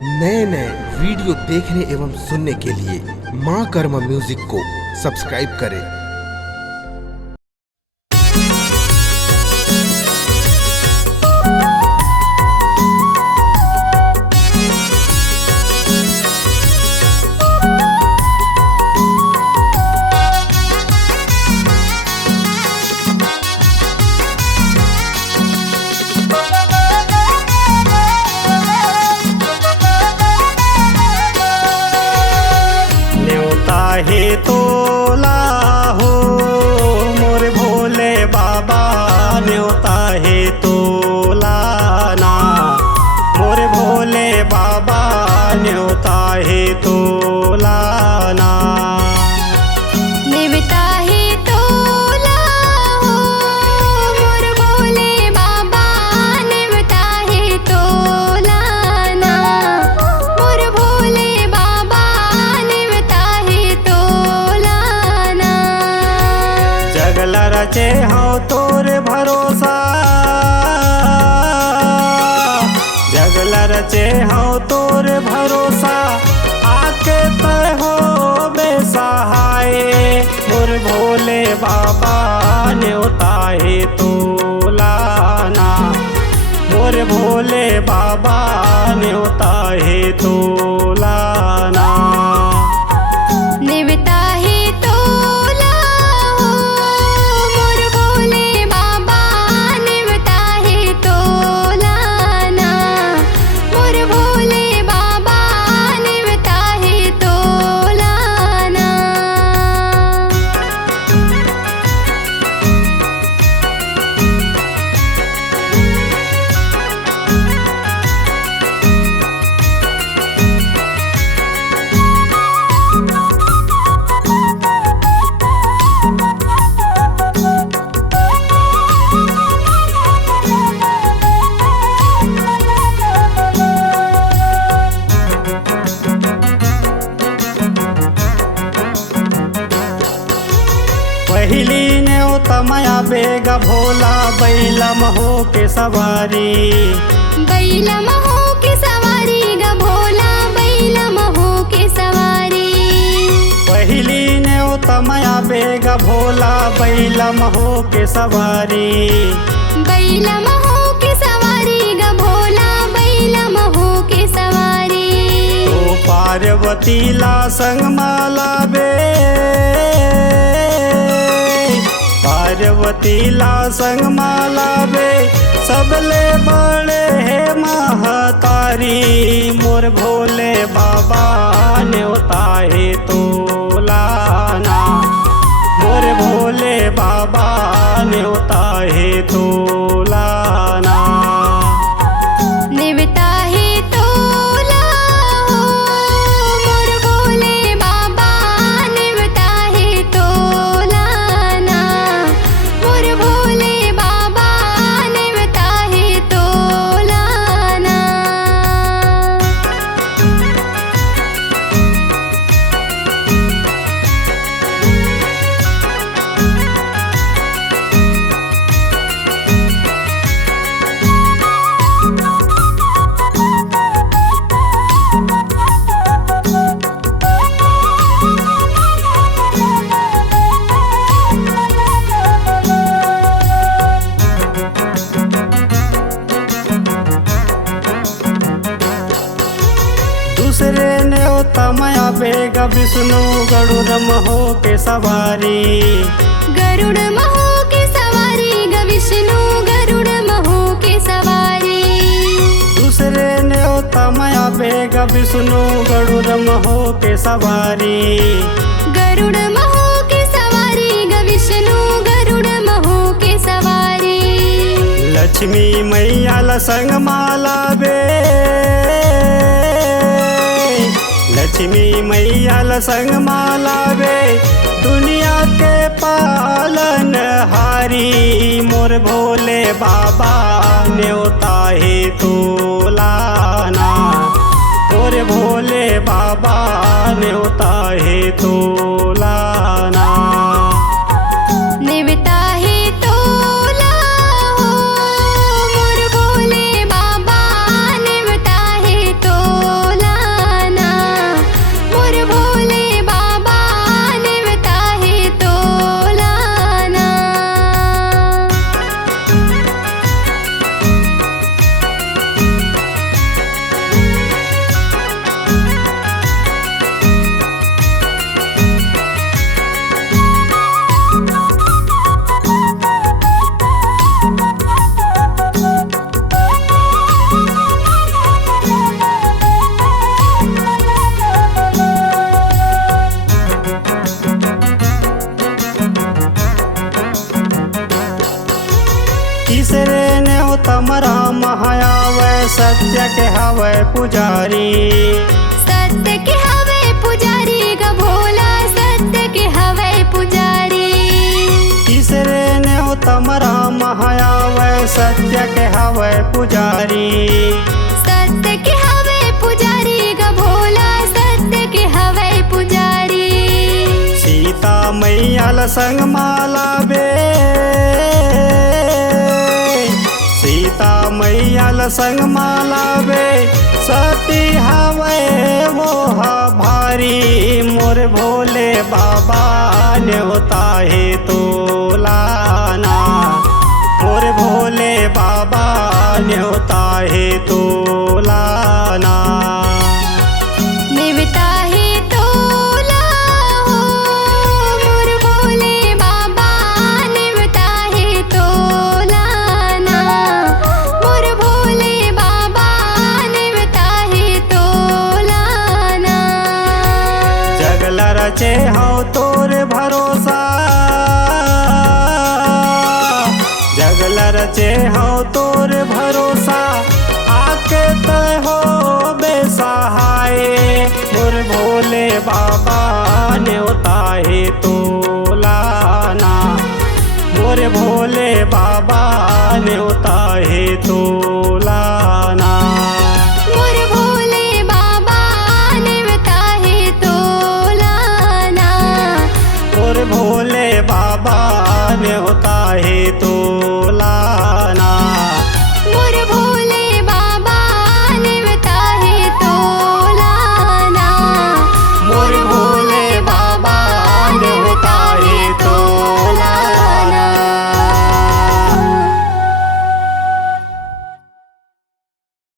नए नए वीडियो देखने एवं सुनने के लिए माँ कर्मा म्यूजिक को सब्सक्राइब करें। हे तोला हो मोर भोले बाबा न्योता हे तोला ना मोर भोले बाबा न्योता हे तोला ना निवता हे तोला हो मोर भोले बाबा निवता हे तोला ना मोर भोले बाबा निवता हे तोला ना जगल रचे हो तोर भरोसा जगल रचे हो तोर भरोसा आके तय हो बेसहाय मोर भोले बाबा न्योता हे तोला ना मोर भोले बाबा न्योता हे तोला ना निवता हे तोला हो मोर भोले बाबा निवता हे तोला ना मोर भोले बाबा निवता हे तोला ना पहली न्योता माया बेगा भोला बैलम हो के सवारी बैलम हो के सवारी ग भोला बैलम हो के सवारी पहली न्योता माया बेगा भोला बैलम हो के सवारी बैलम हो के सवारी ग भोला बैलम हो के सवारी तो पार्वती ला संग माला बे पार्वती ला संग माला बे सबले बड़े है महतारी मोर भोले बाबा न्योता हे तोला ना मोर भोले बाबा न्योता हे तोला ना निवता हे तोला हो मोर भोले बाबा निवता हे तोला ना मोर भोले बाबा निवता हे तोला ना दूसरे न्योता माया बेगा विष्णु गरुड़ महो के सवारी गरुड़ महो के सवारी ग विष्णु गरुड़ महो के सवारी दूसरे न्योता माया बेगा विष्णु गरुड़ महो के सवारी गरुड़ महो के सवारी ग विष्णु गरुड़ महो के सवारी लक्ष्मी मैया ला संग माला बे लक्ष्मी मैया ला संग माला बे दुनिया के पालन हारी मोर भोले बाबा न्योता हे तोला ना मोर भोले बाबा न्योता हे तोला ना निवता हे तोला हो मोर भोले बाबा निवता हे तोला सत्य के हवे पुजारी। सत्य के हवे पुजारी ग भोला, सत्य के हवे पुजारी। तीसरे न्योतम राम आवे, सत्य के हवे पुजारी। सत्य के हवे पुजारी ग भोला, सत्य के हवे पुजारी। सीता मैया संग माला बे, सीता मैया संग माला बे, सती हवे मोह भारी। मोर भोले बाबा न्योता है तो लाना, मोर भोले बाबा न्योता है तो लाना। निवता है तोला हो मोर भोले बाबा, निवता है तोलाना। मोर भोले बाबा निवता है तोलाना। जगल रचे हो तोर भरोसा, जगल रचे हो तोर भरोसा, आके तय हो बेसहाय। मोर भोले बाबा न्योता है तो लाना, मोर भोले बाबा न्योता है तो लाना। मोर भोले बाबा निवता है तोलाना। मोर भोले बाबा न्योता है तो